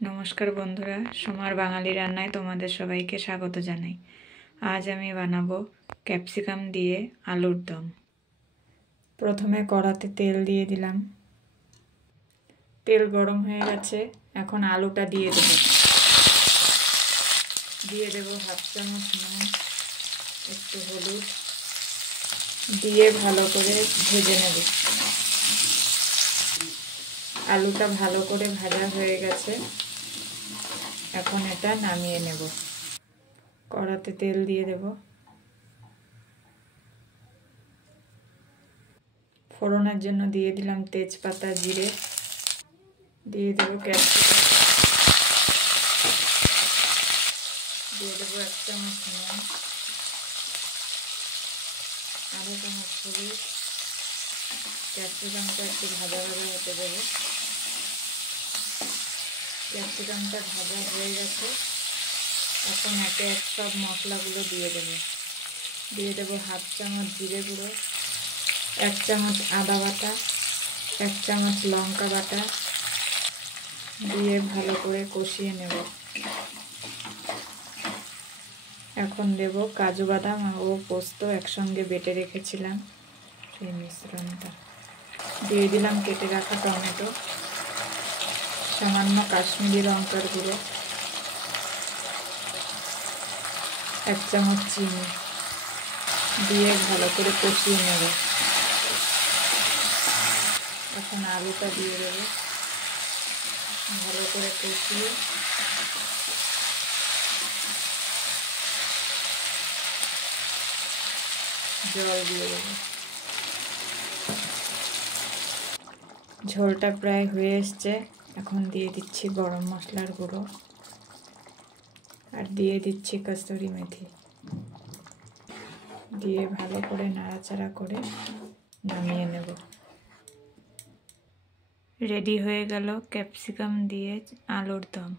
নমস্কার বন্ধুরা, সোমার বাঙালি রান্নায় তোমাদের সবাইকে স্বাগত জানাই। আজ আমি বানাবো ক্যাপসিকাম দিয়ে আলুর দম। প্রথমে কড়াতে তেল দিয়ে দিলাম। তেল গরম হয়ে গেছে, এখন আলুটা দিয়ে দেব। দিয়ে দেব হাফ চামচ নুন, একটু হলুদ দিয়ে ভালো করে ভেজে নেব। আলুটা ভালো করে ভাজা হয়ে গেছে, এখন এটা নামিয়ে নেব। কড়াতে তেল দিয়ে দেব। ফোড়নের জন্য দিয়ে দিলাম তেজপাতা, জিরে, দিয়ে দেব ক্যাপসিকাম, দিয়ে দেবো 1 চামচ নুন, আধা চামচ হলুদ। ক্যাপসিকামটা একটু ভাজা ভাজা হতে দেবো। ক্যাপসিকামটা ভাজা হয়ে গেছে, এখন একে এক সব মশলাগুলো দিয়ে দেবো। দিয়ে দেবো হাফ চামচ জিরে গুঁড়ো, 1 চামচ আদা বাটা, 1 চামচ লঙ্কা বাটা দিয়ে ভালো করে কষিয়ে নেব। এখন দেব কাজু বাদাম ও পোস্ত একসঙ্গে বেটে রেখেছিলাম, সেই মিশ্রণটা দিয়ে দিলাম। কেটে রাখা টমেটো, সামান্য কাশ্মীরি লঙ্কার গুঁড়ো, 1 চামচ চিনি দিয়ে ভালো করে কষিয়ে নেব। এখন আলুটা দিয়ে দেবো, ভালো করে কষিয়ে জল দিয়ে দেবো। ঝোলটা প্রায় হয়ে এসছে, এখন দিয়ে দিচ্ছি গরম মশলার গুঁড়ো আর দিয়ে দিচ্ছি কসুরি মেথি, দিয়ে ভালো করে নাড়াচাড়া করে নামিয়ে নেব। রেডি হয়ে গেল ক্যাপসিকাম দিয়ে আলুর দম।